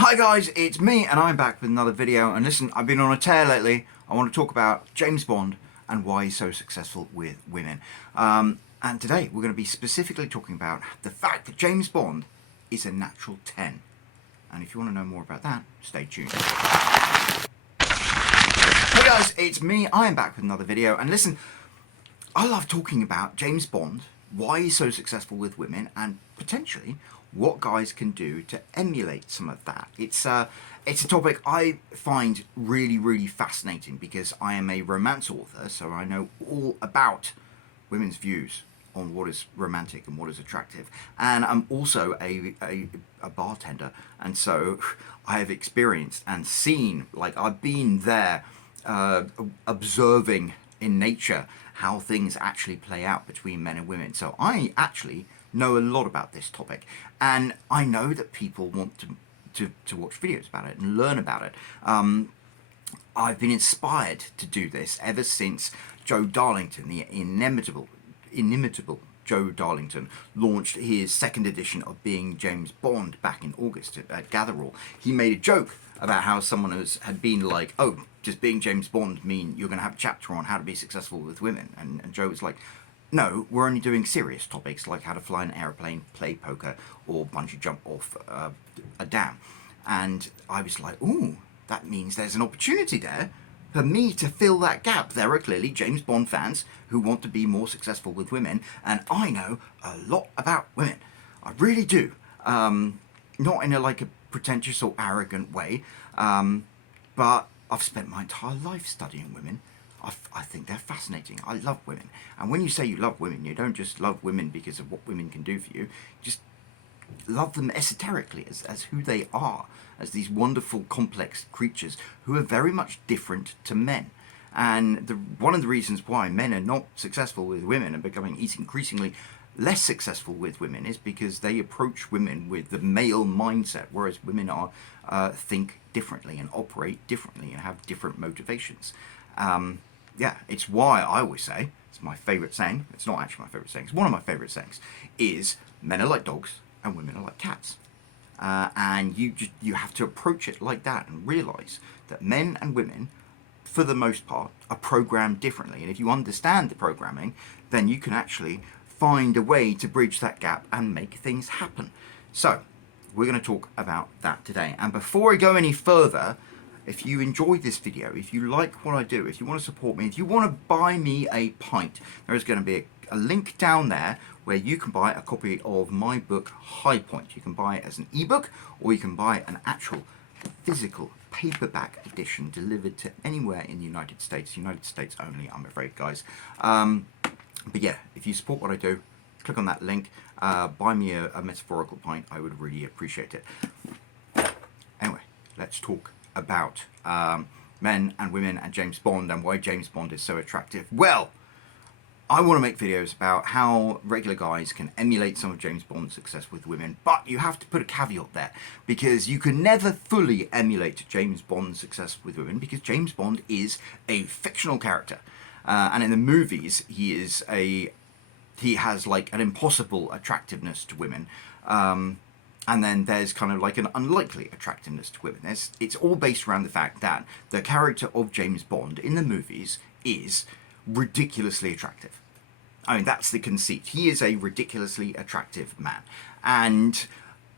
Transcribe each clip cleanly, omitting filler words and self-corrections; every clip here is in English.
Hi guys, it's me and I'm back with another video, and listen, I've been on a tear lately. I want to talk about James Bond and why he's so successful with women. And today we're going to be specifically talking about the fact that James Bond is a natural 10. And if you want to know more about that, stay tuned. Hey guys, it's me, I am back with another video, and listen, I love talking about James Bond, why he's so successful with women, and potentially what guys can do to emulate some of that. It's a topic I find really fascinating because I am a romance author, so I know all about women's views on what is romantic and what is attractive, and I'm also a bartender, and so I have experienced and seen, like I've been there observing in nature how things actually play out between men and women. So I actually know a lot about this topic, and I know that people want to watch videos about it and learn about it. I've been inspired to do this ever since Joe Darlington, the inimitable Joe Darlington, launched his second edition of Being James Bond back in August at Gatherall. He made a joke about how someone had been like, oh, does being James Bond mean you're going to have a chapter on how to be successful with women? And Joe was like, no, we're only doing serious topics like how to fly an aeroplane, play poker, or bungee jump off a dam. And I was like, ooh, that means there's an opportunity there for me to fill that gap. There are clearly James Bond fans who want to be more successful with women, and I know a lot about women. I really do. Not in a pretentious or arrogant way, but I've spent my entire life studying women. I think they're fascinating. I love women. And when you say you love women, you don't just love women because of what women can do for you. You just love them esoterically as who they are, as these wonderful, complex creatures who are very much different to men. And one of the reasons why men are not successful with women and becoming increasingly less successful with women is because they approach women with the male mindset, whereas women think differently and operate differently and have different motivations. Yeah, it's why I always say, it's my favourite saying, it's not actually my favourite saying, it's one of my favourite sayings, is men are like dogs and women are like cats. And you have to approach it like that and realise that men and women, for the most part, are programmed differently. And if you understand the programming, then you can actually find a way to bridge that gap and make things happen. So, we're going to talk about that today. And before I go any further, if you enjoyed this video, if you like what I do, if you want to support me, if you want to buy me a pint, there is going to be a link down there where you can buy a copy of my book, High Point. You can buy it as an ebook, or you can buy an actual physical paperback edition delivered to anywhere in the United States only, I'm afraid, guys. But yeah, if you support what I do, click on that link, buy me a metaphorical pint. I would really appreciate it. Anyway, let's talk about men and women and James Bond and why James Bond is so attractive. Well, I want to make videos about how regular guys can emulate some of James Bond's success with women, but you have to put a caveat there, because you can never fully emulate James Bond's success with women, because James Bond is a fictional character, and in the movies he has like an impossible attractiveness to women, and then there's kind of like an unlikely attractiveness to women. It's all based around the fact that the character of James Bond in the movies is ridiculously attractive. I mean, that's the conceit. He is a ridiculously attractive man. And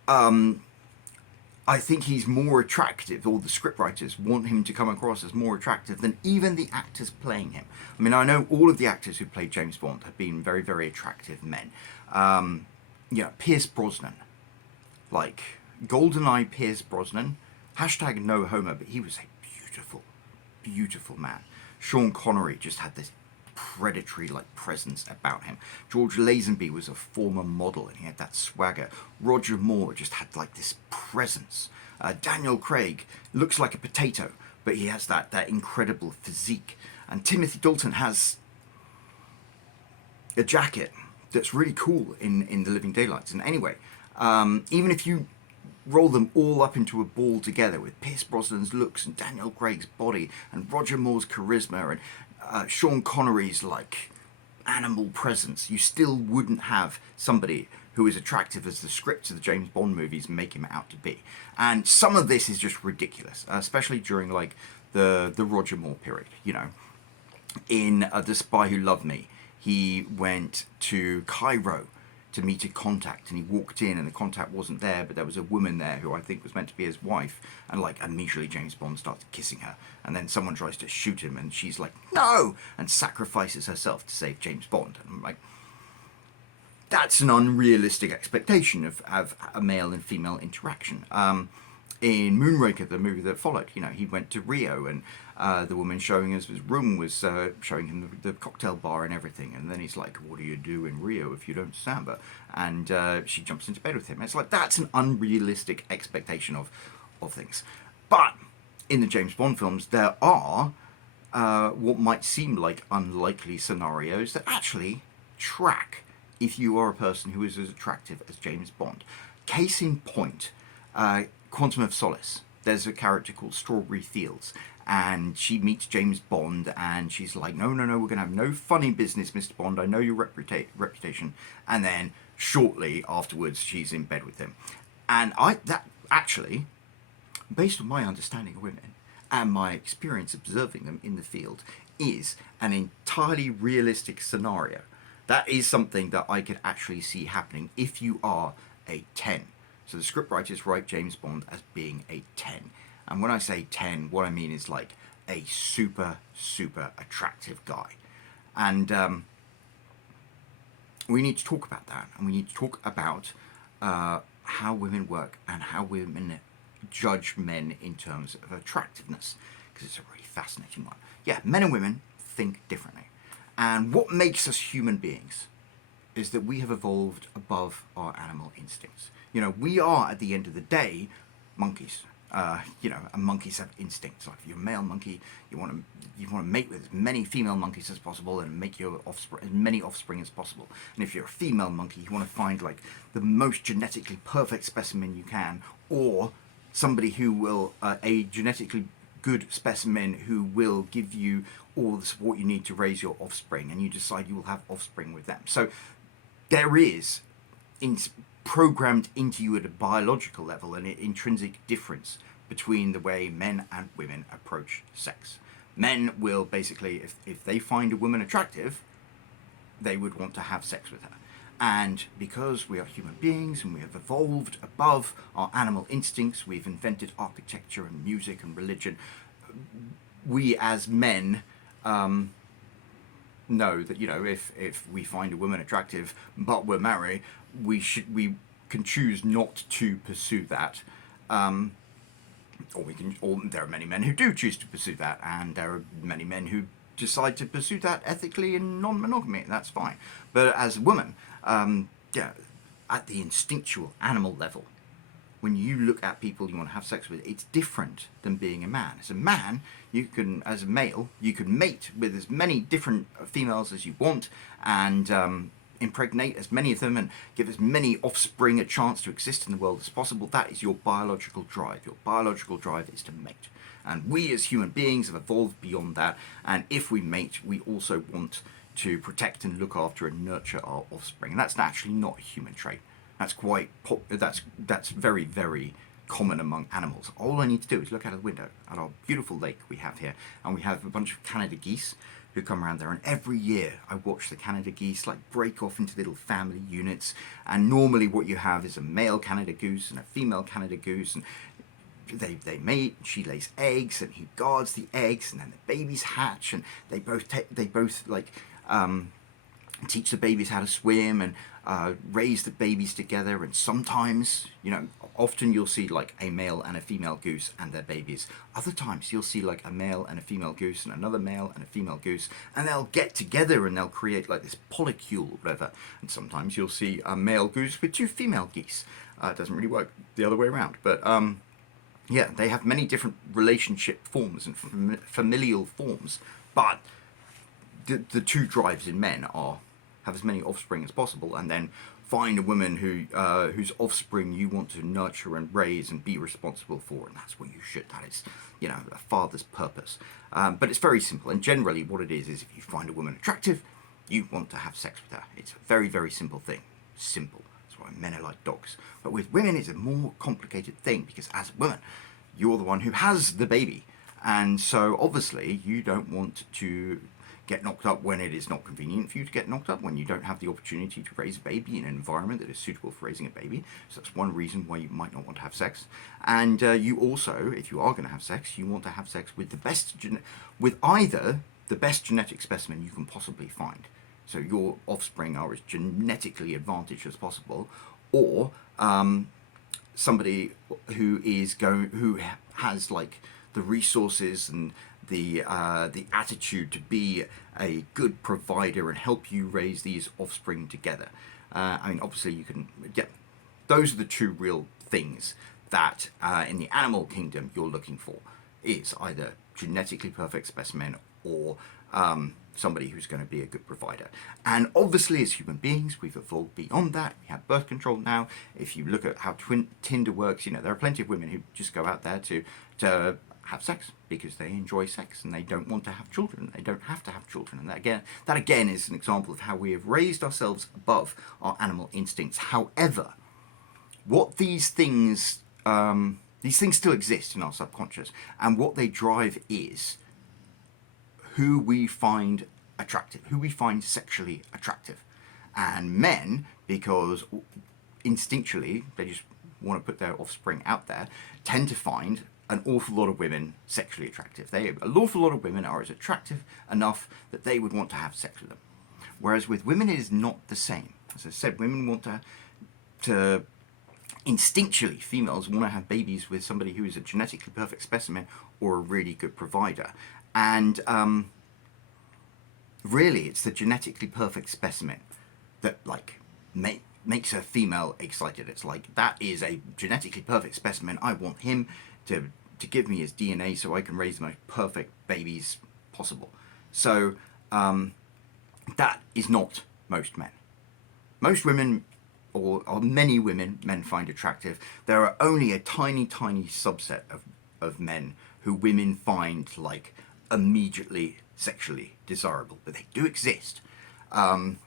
I think he's more attractive, or the scriptwriters want him to come across as more attractive than even the actors playing him. I mean, I know all of the actors who played James Bond have been very attractive men. Pierce Brosnan. Like, GoldenEye Pierce Brosnan, hashtag no homo, but he was a beautiful man. Sean Connery just had this predatory presence about him. George Lazenby was a former model and he had that swagger. Roger Moore just had this presence. Daniel Craig looks like a potato, but he has that incredible physique. And Timothy Dalton has a jacket that's really cool in The Living Daylights. And anyway, even if you roll them all up into a ball together with Pierce Brosnan's looks and Daniel Craig's body and Roger Moore's charisma and Sean Connery's animal presence, you still wouldn't have somebody who who is attractive as the scripts of the James Bond movies make him out to be. And some of this is just ridiculous, especially during like the Roger Moore period. You know, in The Spy Who Loved Me, he went to Cairo to meet a contact, and he walked in and the contact wasn't there, but there was a woman there who I think was meant to be his wife, and like immediately James Bond starts kissing her, and then someone tries to shoot him and she's like no, and sacrifices herself to save James Bond. And I'm like, that's an unrealistic expectation of a male and female interaction. In Moonraker, the movie that followed, you know, he went to Rio, and the woman showing us his room was showing him the cocktail bar and everything, and then he's like, what do you do in Rio if you don't samba? And she jumps into bed with him. It's like, that's an unrealistic expectation of things. But in the James Bond films, there are what might seem like unlikely scenarios that actually track if you are a person who is as attractive as James Bond. Case in point, Quantum of Solace. There's a character called Strawberry Fields, and she meets James Bond, and she's like, no, we're going to have no funny business, Mr. Bond, I know your reputation. And then shortly afterwards, she's in bed with him. And that actually, based on my understanding of women and my experience observing them in the field, is an entirely realistic scenario. That is something that I could actually see happening if you are a 10. So the scriptwriters write James Bond as being a 10. And when I say 10, what I mean is like a super, super attractive guy. And we need to talk about that. And we need to talk about how women work and how women judge men in terms of attractiveness. Because it's a really fascinating one. Yeah, men and women think differently. And what makes us human beings is that we have evolved above our animal instincts. You know, we are, at the end of the day, monkeys. You know, and monkeys have instincts. Like if you're a male monkey, you want to mate with as many female monkeys as possible and make your offspring, as many offspring as possible. And if you're a female monkey, you want to find like the most genetically perfect specimen you can, or somebody who will a genetically good specimen who will give you all the support you need to raise your offspring, and you decide you will have offspring with them. So there is programmed into you at a biological level an intrinsic difference between the way men and women approach sex. Men will basically, if they find a woman attractive, they would want to have sex with her. And because we are human beings and we have evolved above our animal instincts, we've invented architecture and music and religion, we as men know that, you know, if we find a woman attractive but we're married, we can choose not to pursue that, or there are many men who do choose to pursue that, and there are many men who decide to pursue that ethically in non-monogamy. That's fine. But as a woman, yeah, at the instinctual animal level, when you look at people you want to have sex with, it's different than being a man. As a man, as a male, you can mate with as many different females as you want, and impregnate as many of them and give as many offspring a chance to exist in the world as possible. That is your biological drive. Your biological drive is to mate. And we as human beings have evolved beyond that, and if we mate, we also want to protect and look after and nurture our offspring. And that's actually not a human trait. That's that's very, very common among animals. All I need to do is look out of the window at our beautiful lake we have here, and we have a bunch of Canada geese who come around there, and every year I watch the Canada geese like break off into little family units, and normally what you have is a male Canada goose and a female Canada goose, and they mate, she lays eggs and he guards the eggs, and then the babies hatch, and they both teach the babies how to swim and raise the babies together. And sometimes, you know, often you'll see like a male and a female goose and their babies. Other times you'll see like a male and a female goose and another male and a female goose, and they'll get together and they'll create like this polycule or whatever. And sometimes you'll see a male goose with two female geese. It doesn't really work the other way around, but yeah, they have many different relationship forms and familial forms, but the two drives in men are have as many offspring as possible, and then find a woman whose offspring you want to nurture and raise and be responsible for, and that's what you should. That is, you know, a father's purpose. But it's very simple, and generally what it is if you find a woman attractive, you want to have sex with her. It's a very, very simple thing. Simple. That's why men are like dogs. But with women, it's a more complicated thing, because as a woman, you're the one who has the baby. And so obviously you don't want to get knocked up when it is not convenient for you to get knocked up, when you don't have the opportunity to raise a baby in an environment that is suitable for raising a baby. So that's one reason why you might not want to have sex. And you also, if you are going to have sex, you want to have sex with the best, with either the best genetic specimen you can possibly find, so your offspring are as genetically advantaged as possible, or somebody who has like the resources and the attitude to be a good provider and help you raise these offspring together. I mean, obviously you can get, those are the two real things that in the animal kingdom you're looking for, is either genetically perfect specimen or somebody who's going to be a good provider. And obviously as human beings we've evolved beyond that. We have birth control now. If you look at how Tinder works, you know, there are plenty of women who just go out there to have sex because they enjoy sex and they don't want to have children. They don't have to have children. And that again is an example of how we have raised ourselves above our animal instincts. However, what these things still exist in our subconscious, and what they drive is who we find attractive, who we find sexually attractive. And men, because instinctually they just want to put their offspring out there, tend to find an awful lot of women sexually attractive. An awful lot of women are as attractive enough that they would want to have sex with them. Whereas with women it is not the same. As I said, women want to instinctually, females want to have babies with somebody who is a genetically perfect specimen or a really good provider. And really it's the genetically perfect specimen that like makes a female excited. It's like, that is a genetically perfect specimen. I want him to give me his DNA so I can raise the most perfect babies possible. So that is not most men. Most women, or many women, men find attractive. There are only a tiny, tiny subset of men who women find like immediately sexually desirable, but they do exist. And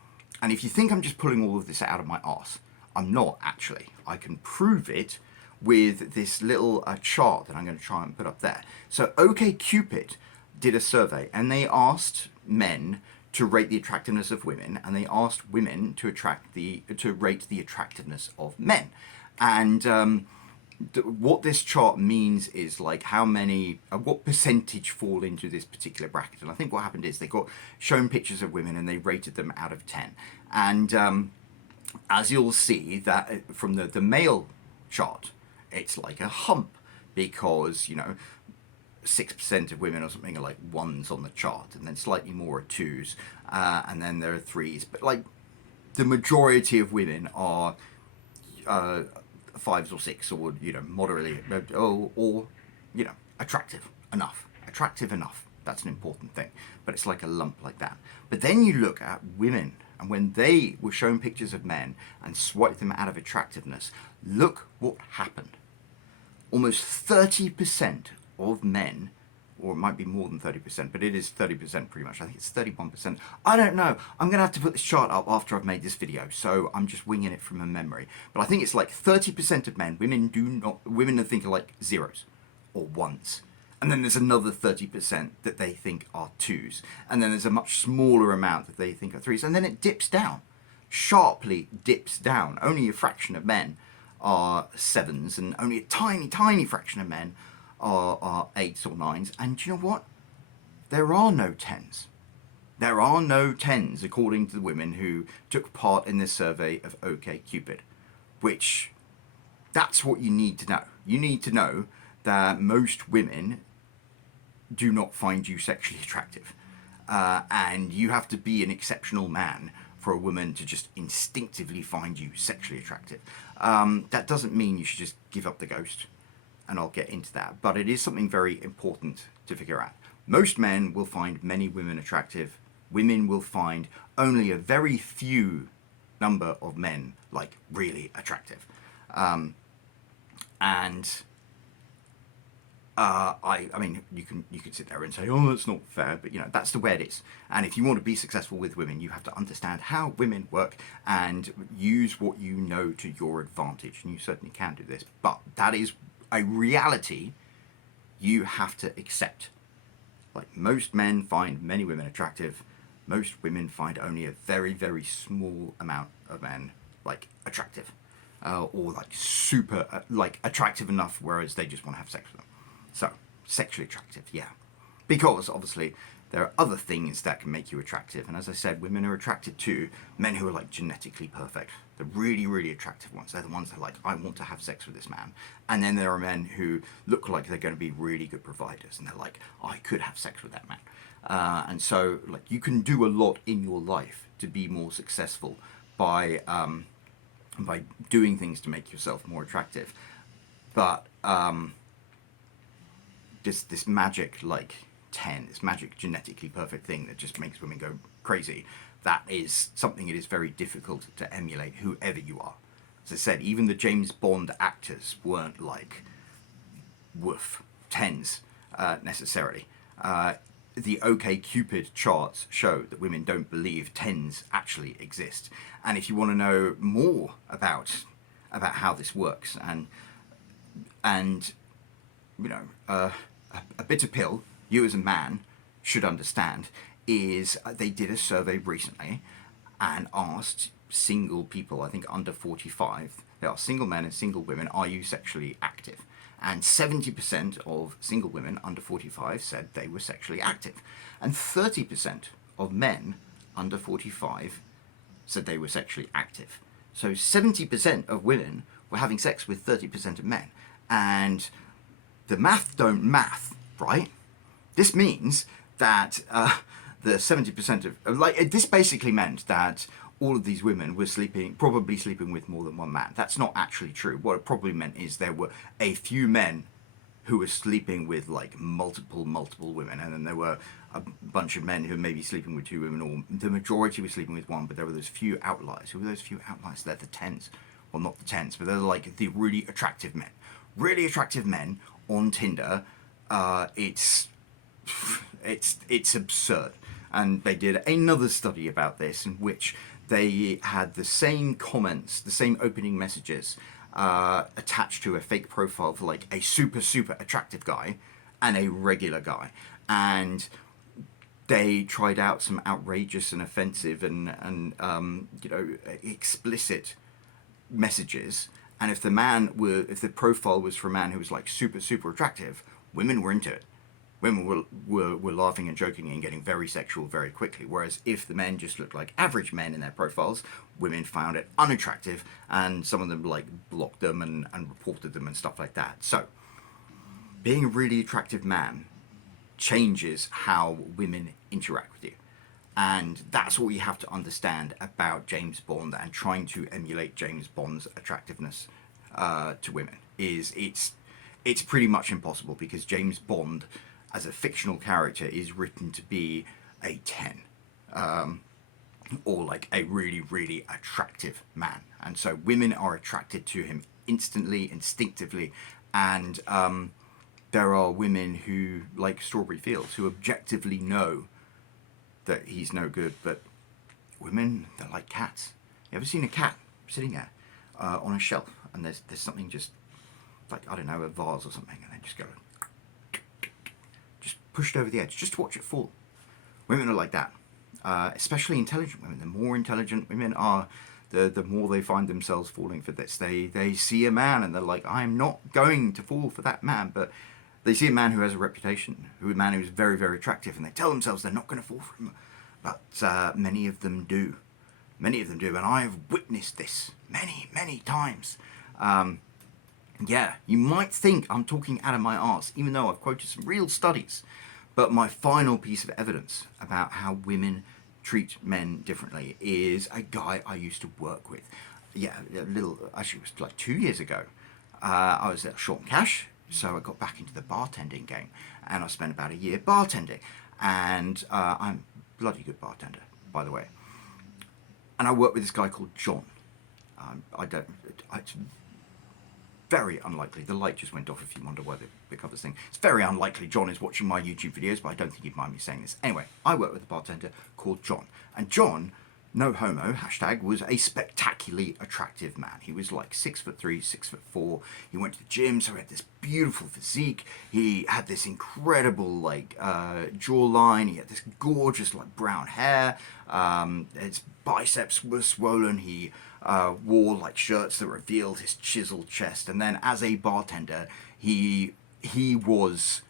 if you think I'm just pulling all of this out of my arse, I'm not actually. I can prove it with this little chart that I'm going to try and put up there. So OkCupid did a survey, and they asked men to rate the attractiveness of women, and they asked women to rate the attractiveness of men. And what this chart means is like how many, what percentage fall into this particular bracket. And I think what happened is they got shown pictures of women and they rated them out of 10. And as you'll see that from the male chart, it's like a hump, because, you know, 6% of women or something are like 1s on the chart, and then slightly more are 2s, and then there are 3s. But like the majority of women are 5s or 6, or, you know, moderately, or you know, attractive enough. That's an important thing. But it's like a lump like that. But then you look at women, and when they were shown pictures of men and swiped them out of attractiveness, look what happened. Almost 30% of men, or it might be more than 30%, but it is 30% pretty much. I think it's 31%. I don't know. I'm going to have to put this chart up after I've made this video, so I'm just winging it from a memory. But I think it's like 30% of men, women think are like 0s or 1s. And then there's another 30% that they think are 2s. And then there's a much smaller amount that they think are 3s. And then it dips down, sharply dips down. Only a fraction of men are 7s, and only a tiny, tiny fraction of men are 8s or 9s. And do you know what? There are no 10s. There are no 10s, according to the women who took part in this survey of OkCupid, which, that's what you need to know. You need to know that most women do not find you sexually attractive. And you have to be an exceptional man for a woman to just instinctively find you sexually attractive. That doesn't mean you should just give up the ghost, and I'll get into that, but it is something very important to figure out. Most men will find many women attractive. Women will find only a very few number of men like really attractive. And I mean, you can sit there and say, oh, that's not fair, but that's the way it is. And if you want to be successful with women, you have to understand how women work and use what you know to your advantage. And you certainly can do this, but that is a reality you have to accept. Like, most men find many women attractive. Most women find only a very, very small amount of men like attractive, or like super like attractive enough, whereas they just want to have sex with them. So, sexually attractive, yeah. Because, obviously, there are other things that can make you attractive. And as I said, women are attracted to men who are, like, genetically perfect. The really, really attractive ones. They're the ones that are like, I want to have sex with this man. And then there are men who look like they're going to be really good providers. And they're like, I could have sex with that man. And so, like, you can do a lot in your life to be more successful by doing things to make yourself more attractive. But this magic, like 10, this magic genetically perfect thing that just makes women go crazy, that is something it is very difficult to emulate, whoever you are. As I said, even the James Bond actors weren't like woof 10s necessarily. The OK Cupid charts show that women don't believe 10s actually exist. And if you want to know more about how this works, and a bitter pill you as a man should understand is they did a survey recently and asked single people, I think under 45, they are single men and single women, are you sexually active? And 70% of single women under 45 said they were sexually active. And 30% of men under 45 said they were sexually active. So 70% of women were having sex with 30% of men. And the math don't math, right? This means that the 70% of, like, this basically meant that all of these women were probably sleeping with more than one man. That's not actually true. What it probably meant is there were a few men who were sleeping with like multiple women, and then there were a bunch of men who were maybe sleeping with two women, or the majority were sleeping with one, but there were those few outliers. Who were those few outliers? They're the 10s. Well, not the 10s, but they're like the really attractive men. Really attractive men on Tinder. It's absurd. And they did another study about this in which they had the same comments, the same opening messages attached to a fake profile for like a super attractive guy and a regular guy. And they tried out some outrageous and offensive and explicit messages. And if the profile was for a man who was like super attractive, women were into it. Women were laughing and joking and getting very sexual very quickly. Whereas if the men just looked like average men in their profiles, women found it unattractive, and some of them like blocked them and reported them and stuff like that. So being a really attractive man changes how women interact with you. And that's what you have to understand about James Bond and trying to emulate James Bond's attractiveness to women. It's pretty much impossible, because James Bond as a fictional character is written to be a 10, or like a really attractive man. And so women are attracted to him instantly, instinctively, and there are women who, like Strawberry Fields, who objectively know that he's no good, but women, they're like cats. You ever seen a cat sitting there on a shelf, and there's something just like, I don't know, a vase or something, and they just go, just pushed over the edge, just to watch it fall. Women are like that, especially intelligent women. The more intelligent women are, the more they find themselves falling for this. They see a man and they're like, I'm not going to fall for that man, but they see a man who has a reputation, a man who's very attractive, and they tell themselves they're not going to fall for him. But many of them do. Many of them do, and I've witnessed this many times. Yeah, you might think I'm talking out of my arse, even though I've quoted some real studies. But my final piece of evidence about how women treat men differently is a guy I used to work with. Yeah, actually it was like 2 years ago. I was short on cash, so I got back into the bartending game, and I spent about a year bartending. And I'm a bloody good bartender, by the way. And I worked with this guy called John. It's very unlikely. The light just went off if you wonder why they pick up this thing. It's very unlikely John is watching my YouTube videos, but I don't think he'd mind me saying this. Anyway, I work with a bartender called John. And John, no homo, hashtag, was a spectacularly attractive man. He was like 6'3", 6'4". He went to the gym, so he had this beautiful physique. He had this incredible like jawline. He had this gorgeous like brown hair. His biceps were swollen. He wore like shirts that revealed his chiseled chest. And then as a bartender, he was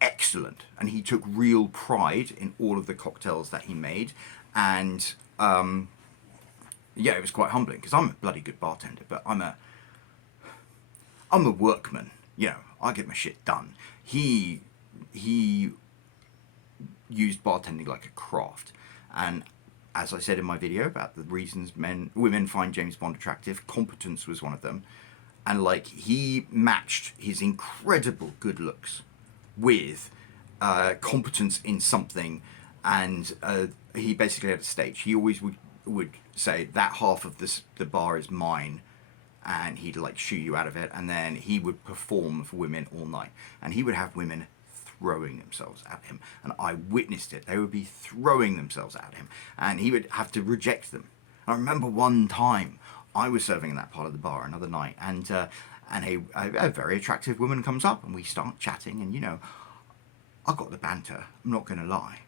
excellent, and he took real pride in all of the cocktails that he made. And yeah, it was quite humbling, because I'm a bloody good bartender, but I'm a workman. You know, I get my shit done. He used bartending like a craft, and as I said in my video about the reasons women find James Bond attractive, competence was one of them. And like, he matched his incredible good looks with competence in something, and he basically had a stage. He always would say that half of the bar is mine, and he'd like shoo you out of it, and then he would perform for women all night, and he would have women throwing themselves at him, and I witnessed it. They would be throwing themselves at him, and he would have to reject them. I remember one time I was serving in that part of the bar another night, and a very attractive woman comes up, and we start chatting, and you know, I got the banter, I'm not going to lie.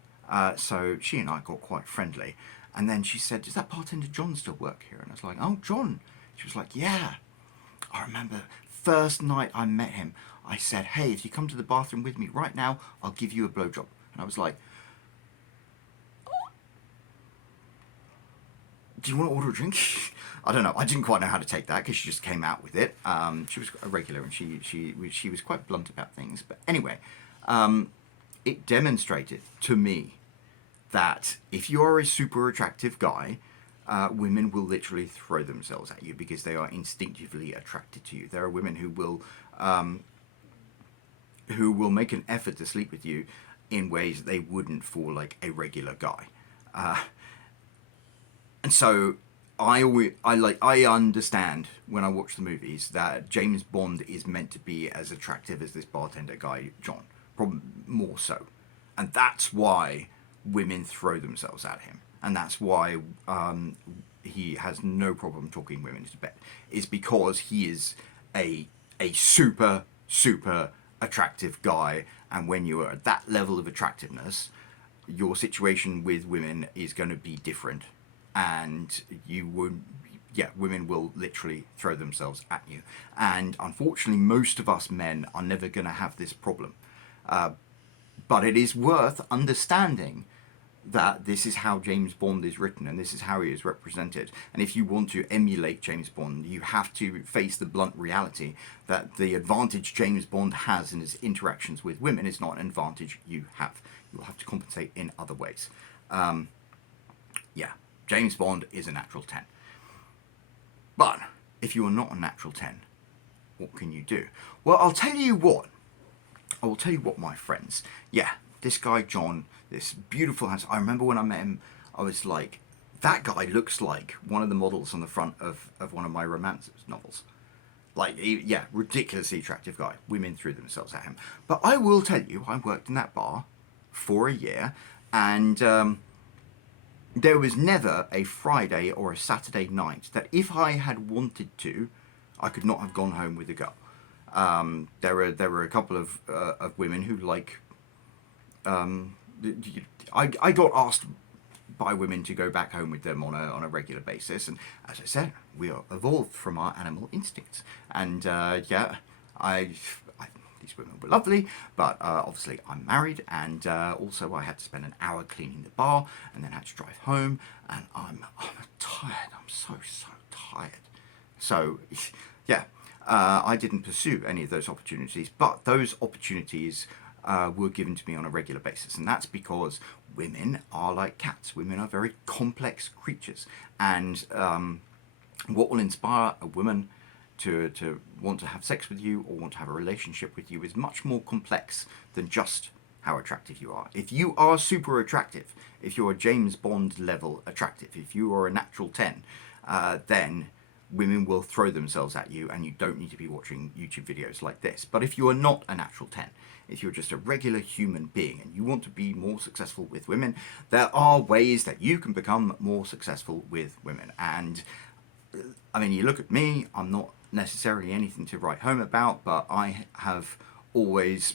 So she and I got quite friendly, and then she said, "Does that bartender John still work here?" And I was like, "Oh, John." She was like, "Yeah." I remember first night I met him, I said, "Hey, if you come to the bathroom with me right now, I'll give you a blowjob." And I was like, "Do you want to order a drink?" I don't know. I didn't quite know how to take that, because she just came out with it. She was a regular, and she was quite blunt about things. But anyway, it demonstrated to me that if you are a super attractive guy, women will literally throw themselves at you because they are instinctively attracted to you. There are women who will make an effort to sleep with you in ways that they wouldn't for like a regular guy. And so I understand when I watch the movies that James Bond is meant to be as attractive as this bartender guy, John, probably more so. And that's why women throw themselves at him. And that's why he has no problem talking women into bed. Is because he is a super, super attractive guy. And when you are at that level of attractiveness, your situation with women is going to be different. And women will literally throw themselves at you. And unfortunately, most of us men are never going to have this problem. But it is worth understanding that this is how James Bond is written, and this is how he is represented. And if you want to emulate James Bond, you have to face the blunt reality that the advantage James Bond has in his interactions with women is not an advantage you have. You will have to compensate in other ways. Yeah, James Bond is a natural 10. But if you are not a natural 10, what can you do? Well, I'll tell you what. I will tell you what, my friends. Yeah, this guy John, this beautiful handsome. I remember when I met him, I was like, that guy looks like one of the models on the front of one of my romance novels. Like, yeah, ridiculously attractive guy. Women threw themselves at him. But I will tell you, I worked in that bar for a year, and there was never a Friday or a Saturday night that if I had wanted to, I could not have gone home with a girl. There were a couple of women who like. I got asked by women to go back home with them on a regular basis, and as I said, we are evolved from our animal instincts. And yeah, these women were lovely, but obviously I'm married, and also I had to spend an hour cleaning the bar, and then I had to drive home, and I'm tired. I'm so tired. So yeah. I didn't pursue any of those opportunities, but those opportunities were given to me on a regular basis, and that's because women are like cats. Women are very complex creatures, and what will inspire a woman to want to have sex with you or want to have a relationship with you is much more complex than just how attractive you are. If you are super attractive, if you're James Bond level attractive, if you are a natural 10, then women will throw themselves at you, and you don't need to be watching YouTube videos like this. But if you are not a natural 10, if you're just a regular human being and you want to be more successful with women, there are ways that you can become more successful with women. And I mean, you look at me, I'm not necessarily anything to write home about, but I have always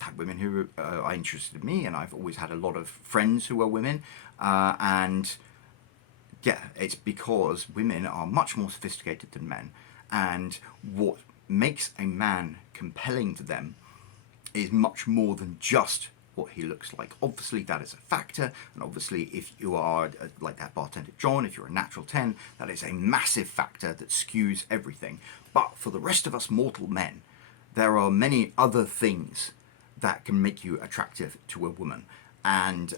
had women who are interested in me, and I've always had a lot of friends who are women, and yeah, it's because women are much more sophisticated than men, and what makes a man compelling to them is much more than just what he looks like. Obviously that is a factor, and obviously if you are like that bartender John, if you're a natural 10, that is a massive factor that skews everything. But for the rest of us mortal men, there are many other things that can make you attractive to a woman, and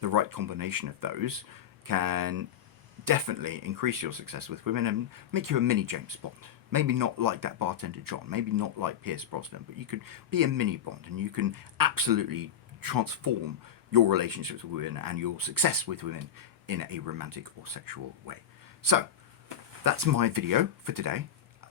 the right combination of those can definitely increase your success with women and make you a mini James Bond. Maybe not like that bartender John, maybe not like Pierce Brosnan, but you could be a mini Bond, and you can absolutely transform your relationships with women and your success with women in a romantic or sexual way. So that's my video for today.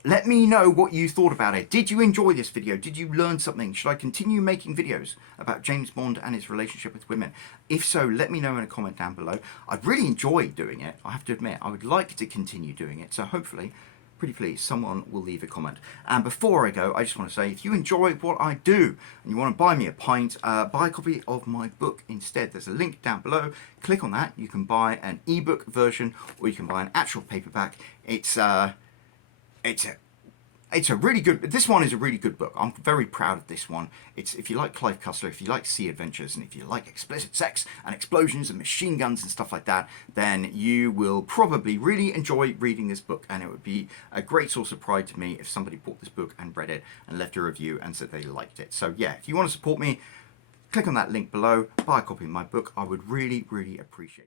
Let me know what you thought about it. Did you enjoy this video? Did you learn something? Should I continue making videos about James Bond and his relationship with women? If so, let me know in a comment down below. I'd really enjoy doing it, I have to admit. I would like to continue doing it, so hopefully, pretty please, someone will leave a comment. And before I go, I just want to say, if you enjoy what I do and you want to buy me a pint, buy a copy of my book instead. There's a link down below. Click on that. You can buy an ebook version, or you can buy an actual paperback. It's a really good, this one is a really good book. I'm very proud of this one. It's, if you like Clive Cussler, if you like sea adventures, and if you like explicit sex and explosions and machine guns and stuff like that, then you will probably really enjoy reading this book, and it would be a great source of pride to me if somebody bought this book and read it and left a review and said they liked it. So yeah, if you want to support me, click on that link below, buy a copy of my book. I would really, really appreciate it.